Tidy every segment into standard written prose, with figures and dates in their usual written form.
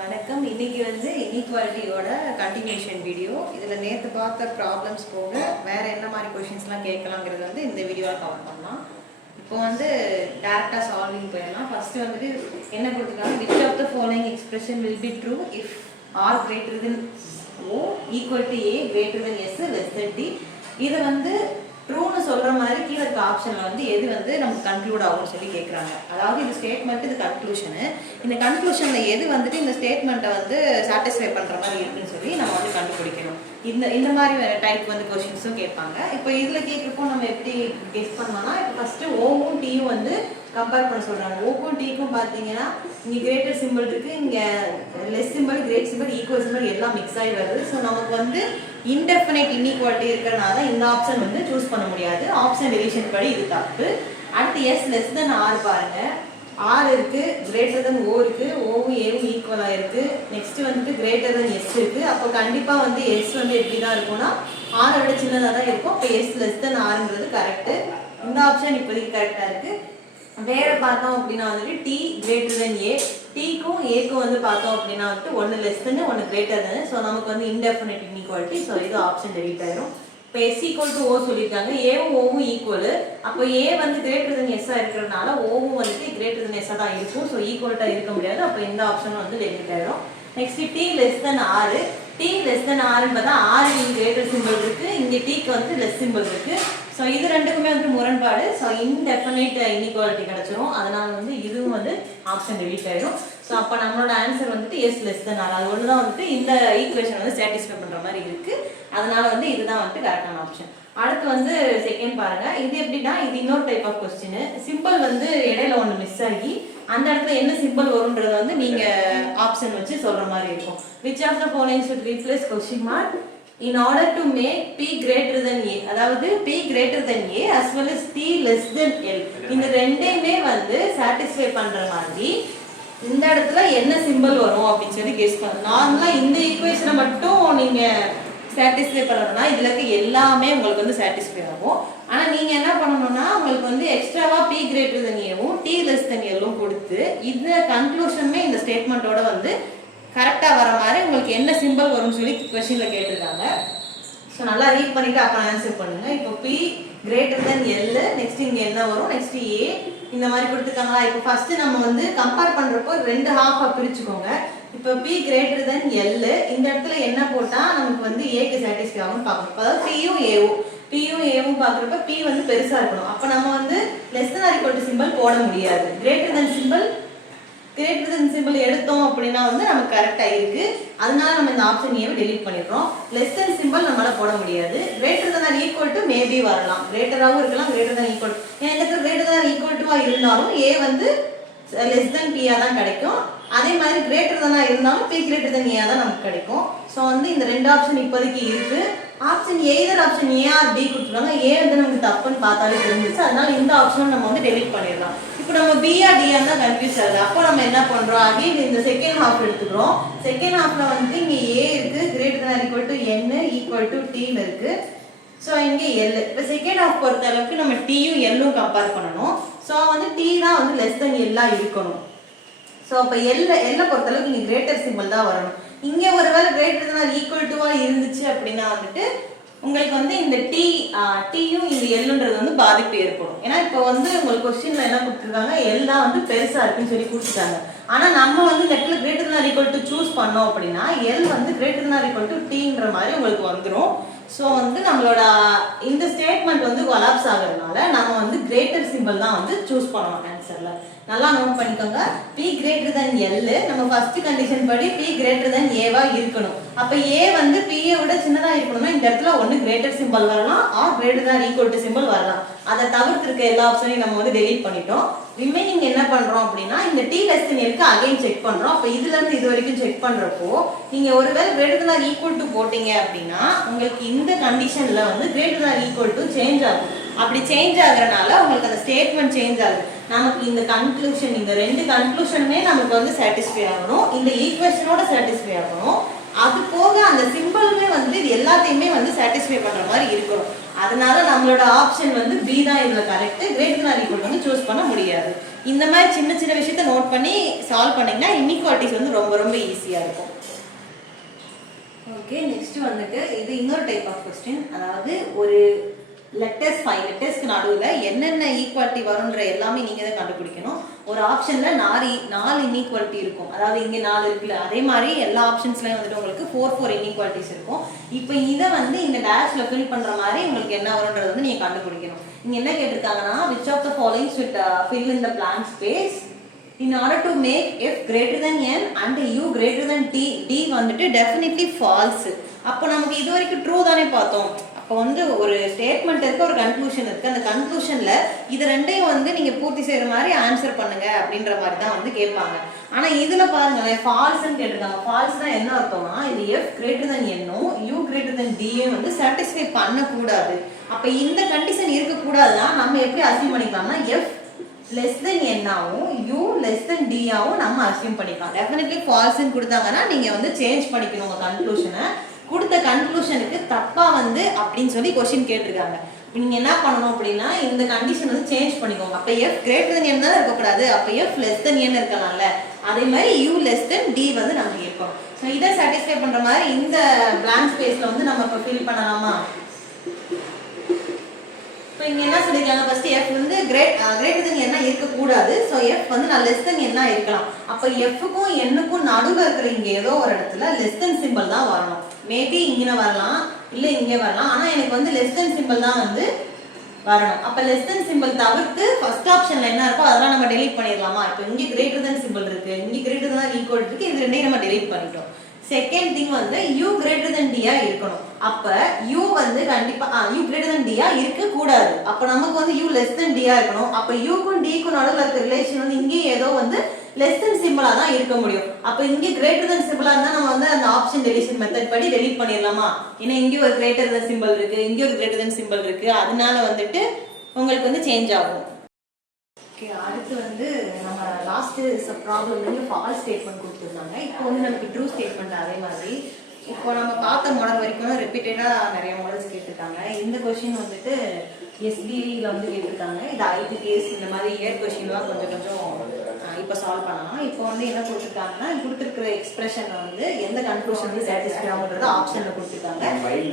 வணக்கம். இன்னைக்கு வந்து இன்இக்வாலிட்டியோட கண்டினியூஷன் வீடியோ. இதில் நேற்று பார்த்த ப்ராப்ளம்ஸ் போக வேறு என்ன மாதிரி கொஷின்ஸ்லாம் கேட்கலாங்கிறது வந்து இந்த வீடியோவில் கவர் பண்ணலாம். இப்போ வந்து டேரெக்டாக சால்விங் போயிடலாம். ஃபஸ்ட்டு வந்துட்டு என்ன கொடுத்துருக்காங்க, which of the following expression will be true if R greater than O equal to A greater than S less than T. இதை வந்து ட்ரூன்னு சொல்கிற மாதிரி கீழே இருக்க ஆப்ஷனில் வந்து எது வந்து நமக்கு கன்க்ளூட் ஆகும்னு சொல்லி கேட்குறாங்க. அதாவது இது ஸ்டேட்மெண்ட், இது கன்க்ளூஷனு. இந்த கன்க்ளூஷனில் எது வந்துட்டு இந்த ஸ்டேட்மெண்ட்டை வந்து சாட்டிஸ்ஃபை பண்ணுற மாதிரி இருக்குன்னு சொல்லி நம்ம வந்து கண்டுபிடிக்கணும். இந்த மாதிரி டைப் வந்து கொஷின்ஸும் கேட்பாங்க. இப்போ இதில் கேட்குறப்போ நம்ம எப்படி கெஸ் பண்ணோம்னா, இப்போ ஃபஸ்ட்டு ஓவும் டீயும் வந்து கம்பேர் பண்ண சொல்கிறாங்க. ஓக்கும் டீக்கும் பார்த்தீங்கன்னா இங்கே கிரேட்டர் சிம்பிள் இருக்குது, இங்கே less symbol, great symbol, equal symbol எல்லாம் மிக்ஸ் ஆகி வருது. ஸோ நமக்கு வந்து இன்டெஃபினைட் இன்இக்வாலிட்டி இருக்கிறனால இந்த ஆப்ஷன் வந்து சூஸ் பண்ண முடியாது. ஆப்ஷன் டிவிஷன் படி இது தப்பு. அடுத்து எஸ் லெஸ் தென் ஆர் பாருங்கள். ஆர் இருக்குது, கிரேட்டர் தென் ஓ இருக்குது, ஓவும் ஏவும் ஈக்குவலாக இருக்குது. நெக்ஸ்ட்டு வந்துட்டு கிரேட்டர் தென் எஸ் இருக்குது. அப்போ கண்டிப்பாக வந்து எஸ் வந்து எப்படி தான் இருக்கும்னா ஆரை விட சின்னதாக தான் இருக்கும். இப்போ எஸ் லெஸ் தென் ஆருங்கிறது கரெக்டு. இந்த ஆப்ஷன் இப்போதைக்கு கரெக்டாக இருக்குது. வேறு பார்த்தோம் அப்படின்னா வந்துட்டு டி கிரேட்டர் தென் ஏ. டீக்கும் ஏக்கும் வந்து பார்த்தோம் அப்படின்னா வந்துட்டு ஒன்று லெஸ் தென் ஒன்று கிரேட்டர் தென். ஸோ நமக்கு வந்து இன்டெஃபினைட் இன்இக்வாலிட்டி. ஸோ இது ஆப்ஷன் டெலிட் ஆயிரும். இப்போ எஸ் ஈக்குவல் டு ஓ சொல்லியிருக்காங்க. ஏவும் ஓவும் ஈக்குவல். அப்போ ஏ வந்து கிரேட்டர் தென் எஸ்ஸாக இருக்கிறதுனால ஓவும் வந்துட்டு கிரேட்டர் தென் எஸ்ஸாக தான் இருக்கும். ஸோ ஈக்குவல்ட்டாக இருக்க முடியாது. அப்போ இந்த ஆப்ஷன் வந்து டெலிட் ஆயிரும். நெக்ஸ்ட் டி லெஸ் தென் ஆறு. டி லெஸ் தென் ஆறுன்னு பார்த்தா ஆறு இங்கே கிரேட்டர் சிம்பிள் இருக்குது, இங்கே டீக்கு வந்து லெஸ் சிம்பிள் இருக்குது. ஸோ இது ரெண்டுக்குமே வந்து முரண்பாடு. ஸோ இன்டெஃபினைட் இன்இக்வாலிட்டி கிடச்சிரும். அதனால் வந்து இதுவும் வந்து ஆப்ஷன் டெலிட் ஆயிடும். ஸோ அப்போ நம்மளோட ஆன்சர் வந்துட்டு எஸ் லெஸ் தென் ஆர். அது ஒன்று தான் வந்துட்டு இந்த ஈக்குவேஷன் வந்து சாட்டிஸ்ஃபை பண்ணுற மாதிரி இருக்குது. அதனால வந்து இதுதான் வந்துட்டு கரெக்டான ஆப்ஷன். அடுத்து வந்து செகண்ட் பாருங்க. இது எப்படின்னா இது இன்னொரு டைப் ஆஃப் கொஸ்டின். சிம்பிள் வந்து இடையில ஒன்று மிஸ் ஆகி அந்த இடத்துல என்ன சிம்பிள் வரும்ன்றத வந்து நீங்க ஆப்ஷன் வச்சு சொல்ற மாதிரி இருக்கும். Which of the following should replace question mark in order to make p greater than a. அதாவது p greater than a as well as t less than l. இந்த ரெண்டையுமே வந்து சாட்டிஸ்ஃபை பண்ற மாதிரி இந்த இடத்துல என்ன சிம்பிள் வரும் அப்படின்னு சொல்லி கெஸ் பண்ணணும். நார்மலா இந்த ஈக்குவேஷனை மட்டும் நீங்க சாட்டிஸ்ஃபை பண்ணணும்னா இதுல இருக்க எல்லாமே உங்களுக்கு வந்து சாட்டிஸ்ஃபை ஆகும். ஆனா நீங்க என்ன பண்ணணும்னா உங்களுக்கு வந்து எக்ஸ்ட்ராவா p greater than a-வும் t less than l-வும் கொடுத்து இந்த கன்க்ளூஷனுமே இந்த ஸ்டேட்மெண்ட்டோட வந்து கரெக்டாக வர மாதிரி உங்களுக்கு என்ன சிம்பிள் வரும்னு சொல்லி கொஸ்டினில் கேட்டிருக்காங்க. ஸோ நல்லா ரீட் பண்ணிவிட்டு அப்புறம் ஆன்சர் பண்ணுங்கள். இப்போ B greater than L, next இங்கே என்ன வரும், நெக்ஸ்ட் ஏ, இந்த மாதிரி கொடுத்துருக்காங்களா. இப்போ ஃபஸ்ட்டு நம்ம வந்து கம்பேர் பண்ணுறப்போ ரெண்டு ஹாஃபாக பிரிச்சுக்கோங்க. இப்போ பி கிரேட்டர் தென் எல், இந்த இடத்துல என்ன போட்டால் நமக்கு வந்து ஏக்கு சாட்டிஸ்ஃபை ஆகும்னு பார்க்கணும். அதாவது பியும் ஏவும் பார்க்குறப்ப பி வந்து பெருசாக இருக்கணும். அப்போ நம்ம வந்து less than or equal to symbol போட முடியாது. கிரேட்டர் தென் சிம்பிள் எடுத்தோம் அப்படின்னா வந்து நமக்கு கரெக்டாக இருக்கு. அதனால நம்ம இந்த ஆப்ஷன் ஏவை டெலீட் பண்ணிடுறோம். லெஸ் தென் சிம்பிள் நம்மளால போட முடியாது. Greater than or equal to maybe வரலாம், கிரேட்டராகவும் இருக்கலாம், கிரேட்டர் தென் ஈக்குவல். எனக்கு கிரேட்டர் தென் ஆர் ஈக்குவல் டுவா இருந்தாலும் ஏ வந்து லெஸ் தென் பியா தான் கிடைக்கும். அதே மாதிரி கிரேட்டர் தென்னா இருந்தாலும் பி கிரேட்டர் தென் ஏ தான் நமக்கு கிடைக்கும். ஸோ வந்து இந்த ரெண்டு ஆப்ஷன் இப்போதைக்கு இருக்கு. Option either option A or B கொடுத்துருக்காங்க. ஏ வந்து நமக்கு தப்புன்னு பார்த்தாலே தெரிஞ்சிச்சு. அதனால இந்த ஆப்ஷன் நம்ம வந்து டெலீட் பண்ணிடலாம். இப்போ நம்ம பிஆ டிஆ தான் கன்ஃபியூஸ் ஆகுது. அப்போ நம்ம என்ன பண்றோம், அகைன் இந்த செகண்ட் ஹாஃப் எடுத்துக்கிறோம். செகண்ட் ஹாஃப்ல வந்து இங்க ஏ இருக்கு, greater than or equal to n equal to டீன்னு இருக்கு. ஸோ இங்க எல். இப்போ செகண்ட் ஹாஃப் பொறுத்த அளவுக்கு நம்ம டீயும் எல்லும் கம்பேர் பண்ணணும். ஸோ வந்து டி தான் வந்து லெஸ் தென் எல்லா இருக்கணும். ஸோ அப்போ எல்லை பொறுத்த அளவுக்கு இங்கே கிரேட்டர் சிம்பிள் தான் வரணும். இங்கே ஒருவேளை கிரேட்டர் தென் ஆர் ஈக்குவல் டுவா இருந்துச்சு அப்படின்னா வந்துட்டு உங்களுக்கு வந்து இந்த டீயும் இந்த எல்லுன்றது வந்து பாதிப்பு ஏற்படும். ஏன்னா இப்போ வந்து உங்களுக்கு கொஸ்டின்ல என்ன கொடுத்துருக்காங்க, எல் தான் வந்து பெருசா இருக்குன்னு சொல்லி கொடுத்துட்டாங்க. ஆனா நம்ம வந்து இந்த இடத்துல greater than or equal to choose பண்ணோம் அப்படின்னா எல் வந்து greater than or equal to டீன்ற மாதிரி உங்களுக்கு வந்துடும். ஸோ வந்து நம்மளோட இந்த ஸ்டேட்மெண்ட் வந்து கொலாப்ஸ் ஆகுறதுனால நம்ம வந்து கிரேட்டர் சிம்பிள் தான் வந்து சூஸ் பண்ணணும் ஆன்சர்ல. நல்லா நோட் பண்ணிக்கோங்க. பி கிரேட்டர் தென் எல், நம்ம ஃபர்ஸ்ட் கண்டிஷன் படி பி கிரேட்டர் தென் ஏவா இருக்கணும். அப்ப ஏ வந்து பியை விட சின்னதா இருக்கணும்னா இந்த இடத்துல ஒன்று கிரேட்டர் சிம்பிள் வரலாம், or greater than equal to symbol வரலாம். அதை தவிர்த்து இருக்க எல்லா ஆப்ஷனையும் நம்ம வந்து டெலீட் பண்ணிட்டோம். ரிமைனிங் என்ன பண்றோம் அப்படின்னா இந்த டி லெஸ் தென் எல்க்கு அகைன் செக் பண்றோம். அப்ப இதுல இருந்து இது வரைக்கும் செக் பண்றப்போ நீங்க ஒருவேளை greater than or equal to போட்டீங்க அப்படின்னா உங்களுக்கு இந்த கண்டிஷன்ல வந்து greater than or equal to change ஆகும். அப்படி சேஞ்ச் ஆகுறதுனால உங்களுக்கு அந்த ஸ்டேட்மெண்ட் சேஞ்ச் ஆகுது. நமக்கு இந்த கன்க்ளூஷன், இந்த ரெண்டு கன்க்ளூஷனுமே நமக்கு வந்து சாட்டிஸ்ஃபை ஆகணும், இந்த ஈக்குவேஷனோட சாட்டிஸ்ஃபை ஆகணும். அது போக அந்த சிம்பிளுமே வந்து இது எல்லாத்தையுமே வந்து சாட்டிஸ்ஃபை பண்ற மாதிரி இருக்கணும். அதனால நம்மளோட ஆப்ஷன் வந்து பி தான் இதுல correct. Greater than or equal வந்து சூஸ் பண்ண முடியாது. இந்த மாதிரி சின்ன சின்ன விஷயத்த நோட் பண்ணி சால்வ் பண்ணிங்கன்னா இன்இக்வாலிட்டிஸ் வந்து ரொம்ப ரொம்ப ஈஸியாக இருக்கும். ஓகே, நெக்ஸ்ட் வந்துட்டு இது இன்னொரு டைப் ஆஃப் கொஸ்டின். அதாவது ஒரு லெட்டர்ஸ் 5 லெட்டர்ஸ்க்கு நடுவில் என்னென்ன ஈக்குவாலிட்டி வரும்ன்ற எல்லாமே நீங்கள் தான் கண்டுபிடிக்கணும். ஒரு ஆப்ஷனில் 4 இன்இக்வாலிட்டி இருக்கும். அதாவது இங்கே 4 இருக்குல்ல, அதே மாதிரி எல்லா ஆப்ஷன்ஸ்லையும் வந்துட்டு உங்களுக்கு 4 இன்இக்வாலிட்டிஸ் இருக்கும். இப்போ இதை வந்து இந்த டேஷில் ஃபில் பண்ணுற மாதிரி உங்களுக்கு என்ன வரும்ன்றது வந்து நீங்கள் கண்டுபிடிக்கணும். இங்கே என்ன கேட்டிருக்காங்கன்னா, which of the following should fill in the blank space in order to make f greater than n and u greater than d வந்துட்டு definitely false. அப்போ நமக்கு இது வரைக்கும் ட்ரூ தானே பார்த்தோம். அப்போ வந்து ஒரு ஸ்டேட்மெண்ட் இருக்கு, ஒரு கன்க்ளூஷன் இருக்கு. அந்த கன்க்ளூஷன்ல இது ரெண்டையும் வந்து நீங்க பூர்த்தி செய்யற மாதிரி ஆன்சர் பண்ணுங்க அப்படின்ற மாதிரி தான் வந்து கேட்பாங்க. ஆனா இதுல பாருங்களேன், ஃபால்ஸ்ன்னு கேட்டிருக்காங்க. ஃபால்ஸ்னா என்ன அர்த்தம்னா, இது f greater than n u greater than d வந்து சாட்டிஸ்ஃபை பண்ணக்கூடாது. அப்ப இந்த கண்டிஷன் இருக்கக்கூடாதுன்னா நம்ம எப்படி அசியூம் பண்ணிக்கலாம்னா, f லெஸ் தென் n ஆவும் u லெஸ் தென் d ஆவும் நம்ம அசியூம் பண்ணிக்கலாம். டெஃபினெட்லி ஃபால்ஸ்ன்னு கொடுத்தாங்கன்னா நீங்க வந்து சேஞ்ச் பண்ணிக்கணும் உங்க கன்க்ளூஷனை. கொடுத்த கன்க்ளூஷனுக்கு தப்பா வந்து அப்படின்னு சொல்லி கொஸ்டின் கேட்டிருக்காங்க. இப்போ நீங்க என்ன பண்ணணும் அப்படின்னா, இந்த கண்டிஷன் வந்து சேஞ்ச் பண்ணிக்கோங்க. அப்ப f greater than n தான் இருக்கக்கூடாது, அப்ப f less than n இருக்கலாம்ல. அதே மாதிரி u less than d வந்து நம்ம கேட்போம். ஸோ இதை சாட்டிஸ்ஃபை பண்ற மாதிரி இந்த blank ஸ்பேஸ்ல வந்து நம்ம இப்போ ஃபில் பண்ணலாமா? இப்போ இங்க என்ன சொல்லிருக்காங்க, ஃபர்ஸ்ட் f வந்து greater than n இருக்கக்கூடாது. ஸோ f வந்து நான் less than n இருக்கலாம். அப்ப f க்கும் n க்கும் நடுவில் இருக்கிற இங்க ஏதோ ஒரு இடத்துல less than சிம்பிள் தான் வரணும். மேபி இங்கே வரலாம், இல்ல இங்கே வரலாம். ஆனா எனக்கு வந்து less than சிம்பிள் தான் வந்து வரணும். அப்ப less than சிம்பிள் தவிர்த்து ஃபர்ஸ்ட் ஆப்ஷன்ல என்ன இருக்கோ அதெல்லாம் நம்ம delete பண்ணிடலாமா? இப்போ இங்க greater than சிம்பிள் இருக்கு, இங்க greater than equal இருக்கு, இது ரெண்டையும் நம்ம delete பண்ணிட்டோம். செகண்ட் திங் வந்து u greater than d இருக்கணும். அப்ப u வந்து கண்டிப்பா u greater than d இருக்க கூடாது. அப்ப நமக்கு வந்து u less than d இருக்கணும். அப்ப u க்கும் d க்கும் நடுவுல இருக்க ரிலேஷன் வந்து இங்கே ஏதோ வந்து less than சிம்பிளா தான் இருக்க முடியும். அப்ப இங்க greater than சிம்பிளா இருந்தா நம்ம வந்து அந்த ஆப்ஷன் டெலிஷன் மெத்தட் படி delete பண்ணிடலாமா? ஏன்னா இங்க ஒரு greater than சிம்பிள் இருக்கு, இங்க ஒரு greater than சிம்பிள் இருக்கு. அதனால வந்துட்டு உங்களுக்கு வந்து சேஞ்ச் ஆகும். ஓகே, அடுத்து வந்து நம்ம லாஸ்ட் ப்ராப்ளம் வந்து ஃபால்ஸ் ஸ்டேட்மெண்ட் கொடுத்துருந்தாங்க. இப்போ வந்து நமக்கு ட்ரூ ஸ்டேட்மெண்ட். அதே மாதிரி இப்போ நம்ம பார்த்த மாடல் வரைக்கும் ரிப்பீட்டடா நிறைய மாடல்ஸ் கேட்டிருக்காங்க. இந்த கொஸ்டின் வந்துட்டு SBIல வந்து கேட்டிருக்காங்க. இது ITPS இந்த மாதிரி இயர் கொஸ்டின்லாம் கொஞ்சம் இப்போ சால்வ் பண்ணலாம். இப்போ வந்து என்ன கொடுத்துருக்காங்கன்னா, கொடுத்துருக்கிற எக்ஸ்பிரஷன் வந்து எந்த கன்க்ளூஷன் வந்து சாட்டிஸ்ஃபை ஆகுன்றது ஆப்ஷன்ல கொடுத்துருக்காங்க.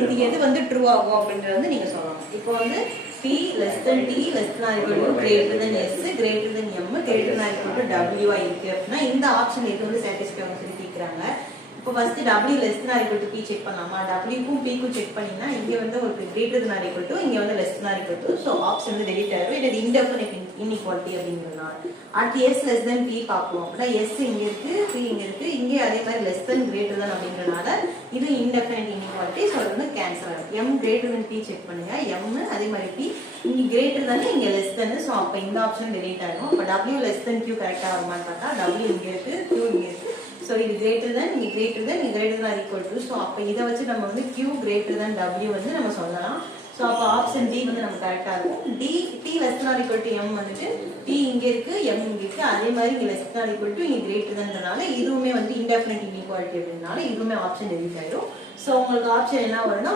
இது எது வந்து ட்ரூ ஆகும் அப்படின்றது வந்து நீங்க சொல்லணும். இப்போ வந்து p less than t less than or equal to greater than s greater than m greater than or equal to w இருக்கு அப்படின்னா இந்த ஆப்ஷன் எது வந்து சாட்டிஸ்ஃபை ஆகும் சொல்லி கேட்குறாங்க. இப்போ first w less than or equal to p check பண்ணலாமா? w க்கும் p க்கும் செக் பண்ணினா இங்க வந்து ஒரு greater than or equal to, இங்க வந்து less than or equal to. So option வந்து delete ஆயிடும். இது indefinite inequality அப்படிங்கிறதுனால. அடுத்து s less than p பார்ப்போம். அப்படின்னா s இங்க இருக்கு, p இங்க இருக்கு, இங்கே அதே மாதிரி less than greater than அப்படிங்கிறதுனால இது indefinite inequality. ஸோ அது வந்து கேன்சல் ஆகும். m greater than p check பண்ணுங்க. m அதே மாதிரி p இங்க greater than இங்க less than. ஸோ அப்போ இந்த ஆப்ஷன் delete ஆகும். அப்போ w less than q கரெக்டாக வருமான்னு பார்த்தா w இங்க இருக்கு, q இங்க இருக்கு. ஸோ இது greater than, இங்கே greater than, இங்கே greater than or equal to. So அப்போ இதை வச்சு நம்ம வந்து q greater than w வந்து நம்ம சொல்லலாம். ஸோ அப்போ ஆப்ஷன் D வந்து நம்ம கரெக்டாக இருக்கும். t less than or equal to m வந்துட்டு t இங்கே இருக்கு, m இங்கே இருக்கு. அதே மாதிரி இங்கே less than or equal to, இங்கே greater thanன்றனால இதுவுமே வந்து indefinite inequality அப்படின்றனால இதுவுமே ஆப்ஷன் delete ஆயிடும். ஸோ உங்களுக்கு ஆப்ஷன் என்ன வரும்னா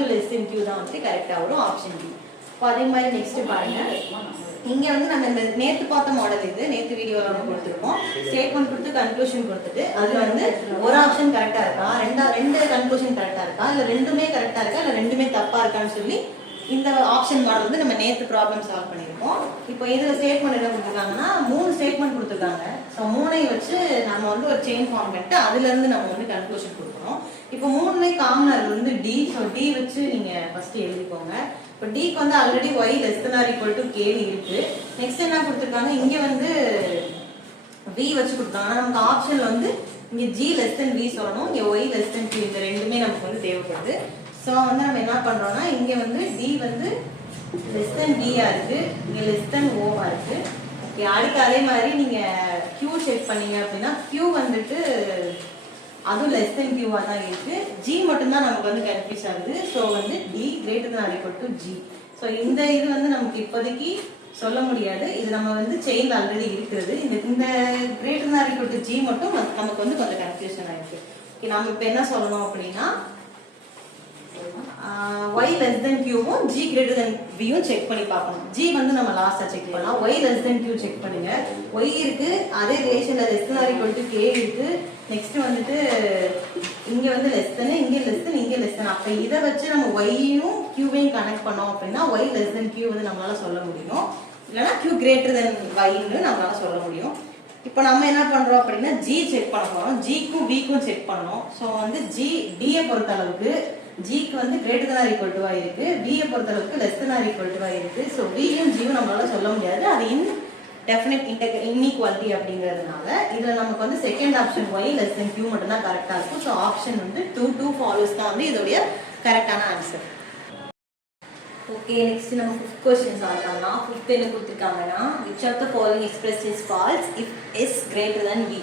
w less than q தான் வந்து கரெக்டாக வரும், ஆப்ஷன் D. இப்போ அதே மாதிரி நெக்ஸ்ட் பாருங்க, இங்க வந்து நம்ம இந்த நேத்து பார்த்த மாடல், இது நேத்து வீடியோல நம்ம கொடுத்துருக்கோம். ஸ்டேட்மெண்ட் கொடுத்து கன்க்ளூஷன் கொடுத்துட்டு அதுல வந்து ஒரு ஆப்ஷன் கரெக்டா இருக்கா, ரெண்டு கன்க்ளூஷன் கரெக்டா இருக்கா, இல்ல ரெண்டுமே கரெக்டா இருக்கா, இல்ல ரெண்டுமே தப்பா இருக்கான்னு சொல்லி இந்த ஆப்ஷன் மாடல் வந்து நம்ம நேத்து ப்ராப்ளம் சால்வ் பண்ணியிருக்கோம். இப்போ இதுல ஸ்டேட்மெண்ட் என்ன கொடுத்துருக்காங்கன்னா 3 ஸ்டேட்மெண்ட் கொடுத்துருக்காங்க. ஸோ 3ஐயும் வச்சு நம்ம வந்து ஒரு செயின் ஃபார்ம் பண்ணிட்டு அதுல இருந்து நம்ம வந்து கன்க்ளூஷன் கொடுக்கணும். இப்போ 3மே காமனர் வந்து டி. ஸோ டி வச்சு நீங்க ஃபர்ஸ்ட் எழுதிக்கோங்க. இப்போ டிக்கு வந்து already y less than or equal to k இருக்கு. நெக்ஸ்ட் என்ன கொடுத்துருக்காங்க, இங்க வந்து v வச்சு கொடுத்தாங்க. நமக்கு ஆப்ஷன்ல வந்து இங்க g less than v சொல்லணும், இங்க y less than q. இந்த ரெண்டுமே நமக்கு வந்து தேவைப்படுது. ஸோ வந்து நம்ம என்ன பண்றோம்னா இங்க வந்து d வந்து less than d இருக்கு, இங்க less than o இருக்கு. ஓகே, அடுத்து அதே மாதிரி நீங்க q செக் பண்ணீங்க அப்படின்னா q வந்துட்டு அதுவும் less than q தான் இருக்கு. g மட்டும் தான் நமக்கு வந்து கன்ஃபியூஸ் ஆகுது. ஸோ வந்து d greater than or equal to g. So இந்த இது வந்து நமக்கு இப்போதைக்கு சொல்ல முடியாது, இது நம்ம வந்து செயின் ஆல்ரெடி இருக்கிறது. இந்த greater than or equal to g மட்டும் நமக்கு வந்து கொஞ்சம் கன்ஃபியூஷன் ஆயிருக்கு. ஓகே, நம்ம இப்போ என்ன சொல்லணும் அப்படின்னா y less than q-வும் g greater than v-யும் செக் பண்ணி பார்க்கணும். g வந்து நம்ம லாஸ்டா செக் பண்ணலாம். y less than q check பண்ணுங்க. y இருக்கு, அதே ரிலேஷன்ல less than or equal to k இருக்கு. நெக்ஸ்ட் வந்துட்டு இங்க வந்து less than, இங்க less than, இங்க less than. அப்ப இத வச்சு நம்ம y-யும் q-வையும் கனெக்ட் பண்ணோம் அப்படினா y less than q வந்து நம்மளால சொல்ல முடியும். இல்லனா q greater than y ன்னு நம்மளால சொல்ல முடியும். இப்போ நம்ம என்ன பண்றோம் அப்படினா g செக் பண்ண போறோம். g க்கும் v க்கும் செக் பண்ணனும். சோ வந்து g d ஐ பொறுத்த அளவுக்கு g க்கு வந்து greater than or equal to y இருக்கு, v ஐ பொறுத்த அளவுக்கு less than or equal to y இருக்கு. சோ v யும் g யும் நம்மளால சொல்ல முடியாது, அது indefinite inequality அப்படிங்கிறதுனால இதுல நமக்கு வந்து second option y less than q மட்டும் தான் கரெக்ட்டா இருக்கும். சோ ஆப்ஷன் வந்து 2 follows தான் வந்து இதோட கரெக்ட்டான ஆன்சர். ஓகே, நெக்ஸ்ட் நம்ம ஃபிஃப்த் क्वेश्चन சால்வ் பண்ணலாம். ஃபிஃப்த் என்ன கொடுத்திருக்காங்கன்னா which of the following expression is false if s greater than v.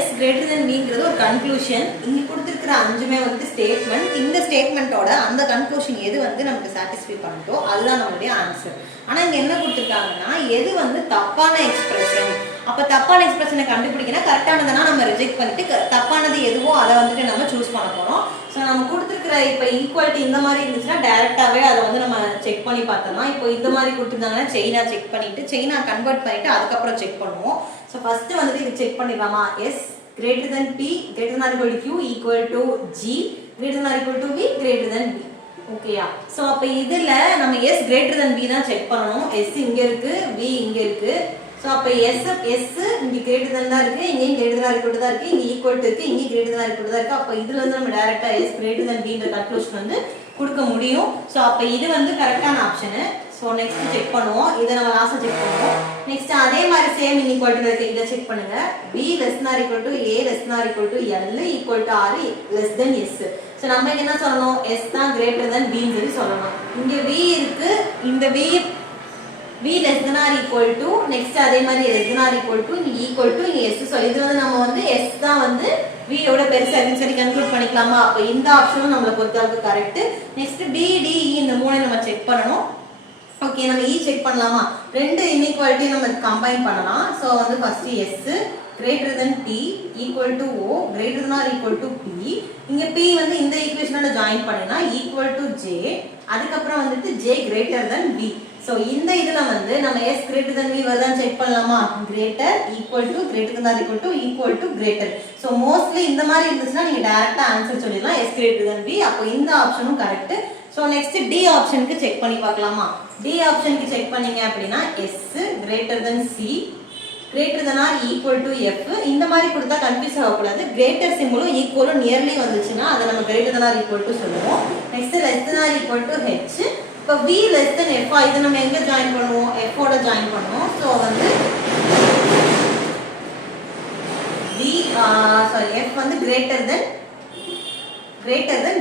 s greater than vங்கிறது ஒரு கன்க்ளூஷன். இங்க கொடுத்திருக்கிற அஞ்சுமே வந்து ஸ்டேட்மென்ட். இந்த ஸ்டேட்மென்ட்டோட அந்த கன்க்ளூஷன் எது வந்து நமக்கு சாட்டிஸ்ஃபை பண்ணதோ அதுதான் நம்மளுடைய ஆன்சர். ஆனா இங்க என்ன கொடுத்திருக்காங்கன்னா எது வந்து தப்பான எக்ஸ்பிரஷன். அப்ப தப்பான எக்ஸ்பிரஷனை கண்டுபிடிக்கணும். கரெக்டானதுனா நம்ம ரிஜெக்ட் பண்ணிட்டு தப்பானது எதுவோ அதை வந்துட்டு நம்ம சூஸ் பண்ண போறோம். ஸோ நம்ம கொடுத்துருக்கிற இப்போ ஈக்குவாலிட்டி இந்த மாதிரி இருந்துச்சுன்னா டேரெக்டாகவே அதை வந்து நம்ம செக் பண்ணி பார்த்தோம்னா, இப்போ இந்த மாதிரி கொடுத்துருந்தாங்கன்னா செயினா செக் பண்ணிட்டு செயினா கன்வெர்ட் பண்ணிட்டு அதுக்கப்புறம் செக் பண்ணுவோம். ஸோ ஃபர்ஸ்ட் வந்துட்டு இது செக் பண்ணிடலாமா? S greater than B greater than or equal to Q equal to G greater than or equal to V greater than B. ஓகேயா? ஸோ அப்போ இதில் நம்ம எஸ் கிரேட்டர் தென் பி தான் check பண்ணணும். S இங்கே இருக்கு, வி இங்கே இருக்கு. ஸோ அப்போ எஸ் இங்கே கிரேட்டர் தென் தான் இருக்கு, இங்கேயும் greater than or equal to தான் இருக்கு, இங்கே ஈக்குவல் டு இருக்கு, இங்கே greater than or equal to தான் இருக்கு. அப்போ இதுல இருந்து நம்ம டைரக்டா எஸ் கிரேட்டர் தென் பின்ற கன்க்ளூஷன் வந்து கொடுக்க முடியும். ஸோ அப்போ இது வந்து கரெக்டான ஆப்ஷனு. ஸோ நெக்ஸ்ட் செக் பண்ணுவோம். இதை நம்ம லாஸ்ட்டாக செக் பண்ணுவோம். நெக்ஸ்ட் அதே மாதிரி சேம் இன்இக்வாலிட்டி இருக்கு, இதை செக் பண்ணுங்க. b less than or equal to a less than or equal to l equal to r less than s. So நம்ம என்ன சொல்லணும்? s தான் greater than b ன்னு சொல்லி சொல்லணும். இங்க v இருக்கு, இந்த v less than or equal to next அதே மாதிரி less than or equal to இங்க equal to இங்க s. ஸோ இது வந்து நம்ம வந்து s தான் வந்து v யோட பெருசா இருக்குன்னு சொல்லி கன்க்ளூட் பண்ணிக்கலாமா? அப்போ இந்த ஆப்ஷனும் நம்மளை பொறுத்தளவுக்கு correct. Next b d e இந்த மூணை நம்ம செக் பண்ணணும். ஓகே, நம்ம e செக் பண்ணலாமா? ரெண்டு இன்இக்வாலிட்டி நம்ம கம்பைன் பண்ணலாம். ஸோ வந்து first s greater than t equal to o greater than or equal to p. இங்க p வந்து இந்த ஈக்குவேஷனோட ஜாயின் பண்ணினா equal to j, அதுக்கப்புறம் வந்துட்டு j greater than b. So இந்த இதுல வந்து நம்ம s greater than v வருதான்னு செக் பண்ணலாமா? greater equal to greater than or equal to greater. So mostly இந்த மாதிரி இருந்துச்சுன்னா நீங்க டைரக்டா ஆன்சர் சொல்லிடலாம் s greater than v. அப்போ இந்த ஆப்ஷனும் கரெக்ட். ஸோ நெக்ஸ்ட் டி ஆப்ஷனுக்கு செக் பண்ணி பார்க்கலாமா? டி ஆப்ஷனுக்கு செக் பண்ணீங்க அப்படின்னா S greater than C greater than or equal to F. இந்த மாதிரி கொடுத்தா கன்ஃபியூஸ் ஆகக்கூடாது. கிரேட்டர் சிம்பிளும் ஈக்குவலும் நியர்லி வந்துச்சுன்னா அதை நம்ம greater than or equal to சொல்லுவோம். Next less than or equal to H. இப்போ வி லெஸ் தென் எஃப் இதை நம்ம எங்கே ஜாயின் பண்ணுவோம்? எஃபோட ஜாயின் பண்ணுவோம். ஸோ வந்து வி எஃப் வந்து கிரேட்டர் தென்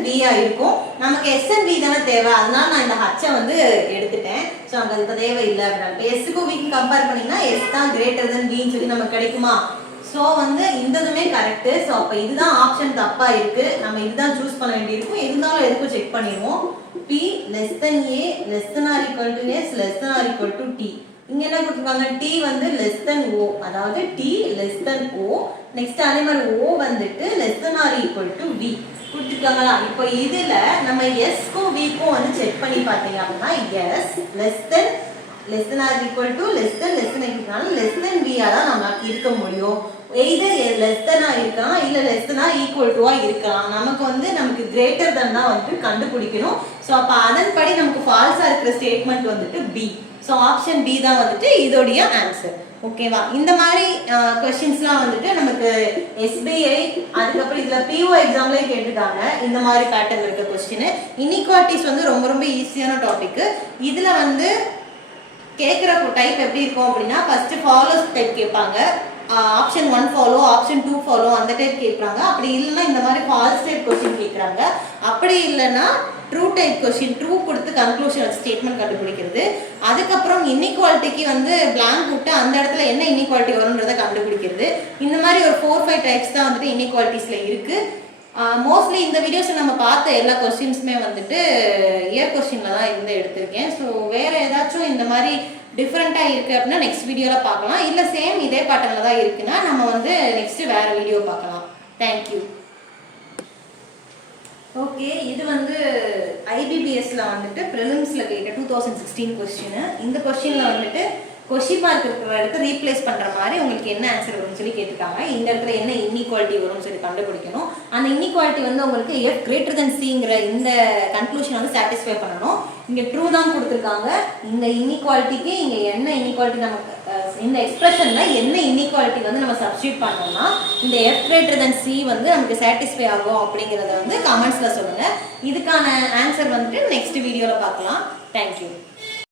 v ஆ இருக்கும். நமக்கு s and v தான தேவை, அதனால நான் இந்த h வந்து எடுத்துட்டேன். சோ அங்க இப்ப தேவை இல்ல அப்படினா s க்கு v க்கு கம்பேர் பண்ணீங்கன்னா s தான் greater than v ன்னு சொல்லி நமக்கு கிடைக்குமா? சோ வந்து இந்ததுமே கரெக்ட். சோ அப்ப இதுதான் ஆப்ஷன் தப்பா இருக்கு, நம்ம இதுதான் சூஸ் பண்ண வேண்டியிருக்கும். இருந்தாலும் எதுக்கு செக் பண்ணிடுவோம். p less than a less than or equal to s less than or equal to t. இங்க என்ன கொடுத்திருக்காங்க? t வந்து less than o, அதாவது t less than o. Next அதே மாதிரி o வந்துட்டு less than or equal to v கொடுத்துருக்காங்களா? இப்போ இதுல நம்ம s க்கும் v க்கும் வந்து செக் பண்ணி பார்த்தீங்க அப்படின்னா s less than or equal to less than less than v ஆ தான் நம்ம இருக்க முடியும். either less than ஆ இருக்கலாம், இல்ல less than or equal to ஆ இருக்கலாம். நமக்கு greater than தான் வந்து கண்டுபிடிக்கணும். சோ அப்ப அதன்படி நமக்கு ஃபால்ஸா இருக்கிற ஸ்டேட்மென்ட் வந்துட்டு b. சோ ஆப்ஷன் b தான் வந்துட்டு இதோடைய ஆன்சர். ஓகேவா? இந்த மாதிரி क्वेश्चंसலாம் வந்துட்டு நமக்கு SBI அதுக்கப்புறம் இதுல PO எக்ஸாம்லயே கேட்டுட்டாங்க. இந்த மாதிரி பேட்டர்ன் இருக்க क्वेश्चन. இன்இக்வாலிட்டிஸ் வந்து ரொம்ப ரொம்ப ஈஸியான டாபிக். இதுல வந்து கேக்குற டைப் எப்படி இருக்கும் அப்படின்னா ஃபர்ஸ்ட் ஃபாலோஸ் டைப் கேட்பாங்க. ஆப்ஷன் 1 ஃபாலோ, ஆப்ஷன் 2 ஃபாலோ அந்த டைப் கேட்குறாங்க. அப்படி இல்லைன்னா இந்த மாதிரி ஃபால்ஸ் டைப் क्वेश्चन கேட்குறாங்க. அப்படி இல்லைன்னா ட்ரூ டைப் क्वेश्चन, ட்ரூ கொடுத்து கன்க்ளூஷன் ஸ்டேட்மெண்ட் கண்டுபிடிக்கிறது. அதுக்கப்புறம் இன்இக்வாலிட்டிக்கு வந்து பிளாங்க் விட்டு அந்த இடத்துல என்ன இன்இக்வாலிட்டி வரும்ன்றதை கண்டுபிடிக்கிறது. இந்த மாதிரி ஒரு 4-5 டைப்ஸ் தான் வந்துட்டு இன்இக்வாலிட்டிஸ்ல இருக்கு. மோஸ்ட்லி இந்த வீடியோஸ் நம்ம பார்த்த எல்லா கொஸ்டின்ஸுமே வந்துட்டு இயர் கொஸ்டின்ல தான் இருந்து எடுத்திருக்கேன். ஸோ வேற ஏதாச்சும் இந்த மாதிரி டிஃப்ரெண்ட்டாக இருக்குது அப்படின்னா நெக்ஸ்ட் வீடியோவில் பார்க்கலாம். இல்லை சேம் இதே பேட்டர்னில் தான் இருக்குன்னா நம்ம வந்து நெக்ஸ்ட் வேற வீடியோ பார்க்கலாம். தேங்க்யூ. ஓகே, இது வந்து எம்பிபிஎஸ்ல வந்துட்டு ப்ரிலிம்ஸ்ல கேட்ட 2016 கொஸ்டின். இந்த கொஸ்டின்ல வந்துட்டு கொஸ்டின் மார்க் இருக்கிற இடத்த ரீப்ளேஸ் பண்ற மாதிரி உங்களுக்கு என்ன ஆன்சர் வரும்னு சொல்லி கேட்டிருக்காங்க. இந்த இடத்துல என்ன இன்இக்வாலிட்டி வரும்னு சொல்லி கண்டுபிடிக்கணும். அந்த இன்இக்வாலிட்டி வந்து உங்களுக்கு எஃப் கிரேட்டர் தென் சிங்கிற இந்த கன்க்ளூஷன் வந்து சாட்டிஸ்ஃபை பண்ணணும். இங்க ட்ரூ தான் கொடுத்துருக்காங்க. இந்த இன்இக்வாலிட்டிக்கு இங்க என்ன இன்இக்வாலிட்டி நமக்கு இந்த எக்ஸ்பிரஷன்ல என்ன இன்இக்வாலிட்டி வந்து நம்ம சப்ஸ்டியூட் பண்ணோம்னா இந்த எஃப் கிரேட்டர் தென் சி வந்து நமக்கு சாட்டிஸ்ஃபை ஆகும் அப்படிங்கிறத வந்து கமெண்ட்ஸ்ல சொல்லுங்க. இதுக்கான ஆன்சர் வந்துட்டு நெக்ஸ்ட் வீடியோல பார்க்கலாம். தேங்க்யூ.